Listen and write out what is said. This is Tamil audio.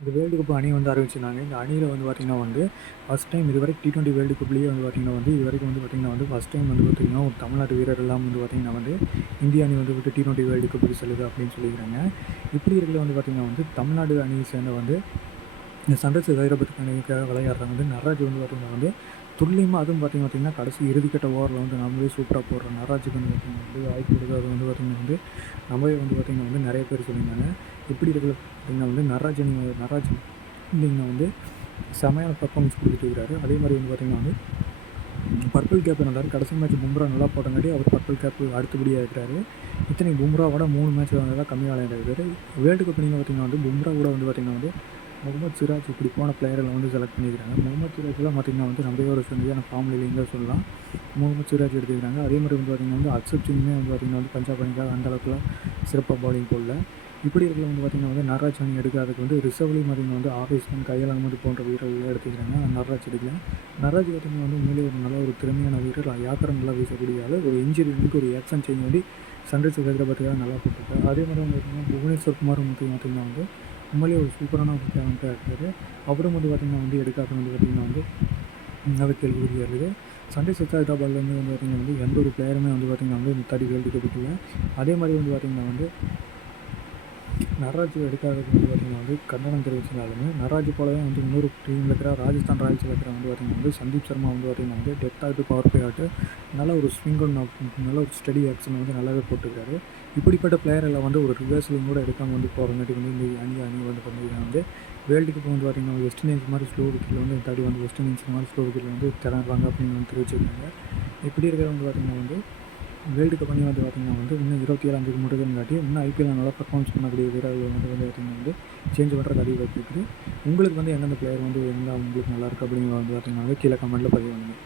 இந்த வேர்ல்டு கப் அணி வந்து அறிவிச்சிருந்தாங்க. இந்த அணியில் வந்து பார்த்திங்கன்னா வந்து ஃபஸ்ட் டைம் இதுவரைக்கும் T20 வேர்ல்டு கப்லேயே வந்து பார்த்திங்கன்னா வந்து இதுவரைக்கும் வந்து பார்த்திங்கன்னா வந்து ஃபஸ்ட் டைம் வந்து பார்த்திங்கன்னா ஒரு தமிழ்நாட்டு வீரர் எல்லாம் வந்து பார்த்திங்கன்னா வந்து இந்திய அணி வந்து விட்டு T20 வேர்ல்டு கப்புக்கு செல்லுது அப்படின்னு சொல்லிக்கிறாங்க. இப்படி இருக்கிற வந்து பார்த்திங்கன்னா வந்து தமிழ்நாடு அணியை சேர்ந்த வந்து இந்த சன்ரைசர்ஸ் ஹைதராபாத் அணிக்காக விளையாடுறவங்க வந்து நடராஜ் வந்து பார்த்திங்கன்னா வந்து துல்லியமாக அதுவும் பார்த்திங்கன்னா கடைசி இறுதிக்கட்ட ஓவரில் வந்து நம்மளே சூப்பராக போடுற நடராஜுக்கு வந்து பார்த்திங்கன்னா வந்து வாய்ப்பு கொடுத்து அது வந்து பார்த்திங்கன்னா வந்து நம்மளே வந்து பார்த்திங்கன்னா வந்து நிறைய பேர் சொல்லியிருந்தாங்க. இப்படி இருக்கிற பார்த்திங்கன்னா வந்து நடராஜ் பார்த்திங்கன்னா வந்து செமையான பர்ஃபார்மன்ஸ் கொடுத்துட்டு இருக்கிறாரு. அதே மாதிரி வந்து பார்த்திங்கன்னா வந்து பர்பிள் கேப் இருந்தார். கடைசி மேட்ச் பும்ரா நல்லா போட்டங்காட்டி அவர் பர்பிள் கேப் அடுத்தபடியாக இருக்கிறாரு. இத்தனை பும்ராவோட 3 மேட்ச் வந்து தான் கம்மியாக விளையாடுறாரு. வேர்ல்டு கப் நீங்கள் பார்த்திங்கன்னா வந்து பும்ரா கூட வந்து பார்த்திங்கன்னா வந்து முகமது சிராஜ் இப்படி போன பிளேயர்களை வந்து செலக்ட் பண்ணிக்கிறாங்க. முகமது சிராஜ்லாம் பார்த்திங்கன்னா வந்து நம்ம ஒரு சரியான ஃபார்மில் இல்லைங்க சொல்லலாம். முகமது சிராஜ் எடுத்துக்கிறாங்க. அதே மாதிரி வந்து பார்த்திங்கன்னா வந்து அக்சப்ஷனுமே வந்து பார்த்திங்கன்னா வந்து பஞ்சாப் அணிக்காக அந்த அளவுக்குலாம் சிறப்பாக பவுலிங் போடல. இப்படி இருக்கிற வந்து பார்த்திங்கன்னா வந்து நடராஜ் அணி எடுக்காததுக்கு வந்து ரிசர்வ்லேயும் பார்த்திங்கன்னா வந்து ஆஃபீஸ்மேன் கையால் அகமது போன்ற வீரர்கள் எடுத்துக்கிறாங்க. நடராஜ் எடுக்கல. நடராஜ் பார்த்திங்கன்னா வந்து உண்மையிலே ஒரு நல்ல ஒரு திறமையான வீரர், யாத்திரை நல்லா வீசக்கூடிய ஆள். ஒரு இன்ஜுரி வந்து ஒரு ஆக்ஷன் சேஞ்ச் வேண்டி சன்ரைசர்ஸ் ஹைதராபாத்துக்காக நல்லா போட்டிருக்காரு. அதே மாதிரி வந்து பார்த்திங்கன்னா புவனேஸ்வர் குமார் பார்த்திங்கன்னா வந்து உண்மையிலே ஒரு சூப்பரான ஒரு டேலண்ட்டாக இருக்கார். அவரும் வந்து பார்த்திங்கன்னா வந்து எடுக்காத வந்து பார்த்திங்கன்னா வந்து நல்ல கேள்விக்குறியாக இருக்குது. சன்ரைசர்ஸ் ஹைதராபாத்லேருந்து வந்து பார்த்திங்கன்னா வந்து எந்த ஒரு பிளேயருமே வந்து பார்த்திங்கன்னா வந்து இந்த தேர்ட் வேர்ல்டு கப்புக்கு இல்லை. அதே மாதிரி வந்து பார்த்திங்கன்னா வந்து நடராஜ் எடுக்காததுக்கு வந்து பார்த்திங்கன்னா வந்து கண்டனம் தெரிவிச்சிருந்தாலுமே நடராஜ் போலவே வந்து இன்னொரு டீமில் இருக்கிற ராஜஸ்தான் ராயல்ஸில் இருக்கிற வந்து பார்த்திங்கன்னா வந்து சந்தீப் சர்மா வந்து பார்த்திங்கன்னா வந்து டெத் ஆகிட்டு பவர் பிளே ஆகிட்டு நல்ல ஒரு ஸ்விங் நல்ல ஒரு ஸ்டடி ஆக்ஷன் வந்து நல்லாவே போட்டுருக்காரு. இப்படிப்பட்ட பிளேயரில் வந்து ஒரு ரிவர்ஸ்லிங் கூட எடுக்காமல் வந்து போகிறங்காட்டி வந்து இந்த அணி வந்து பண்ணிக்கிறாங்க. வந்து வேர்ல்டு கப் வந்து பார்த்திங்கன்னா வெஸ்ட் இண்டீஸ் மாதிரி ஸ்லோ விக்கெட்டில் வந்து தாடி வந்து வெஸ்ட் இண்டீஸ் மாதிரி ஸ்லோ விக்கெட்டில் வந்து திறறாங்க அப்படின்னு வந்து தெரிவிச்சிருக்காங்க. இப்படி இருக்கிறவங்க பார்த்திங்கன்னா வந்து வேர்ல்டு கப் அணி வந்து பார்த்திங்கன்னா வந்து இன்னும் 27 முடிவுங்காட்டி இன்னும் ஐபிஎல் நல்லா பர்ஃபார்மன்ஸ் பண்ணக்கூடிய வீரர்கள் வந்து பார்த்திங்கன்னா வந்து சேஞ்ச் பண்ணுறதுக்கு அதிக வாய்ப்பு இருக்குது. உங்களுக்கு வந்து எந்தெந்த பிளேயர் வந்து இருந்தால் உங்களுக்கு நல்லாயிருக்கு அப்படிங்கிறத வந்து பார்த்திங்கன்னா வந்து கீழே கமெண்ட்டில் பதிவு பண்ணுங்கள்.